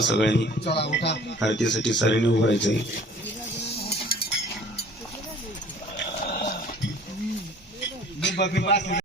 उभं सगळ्यांनी आरतीसाठी सगळ्यांनी उभं राहायचंय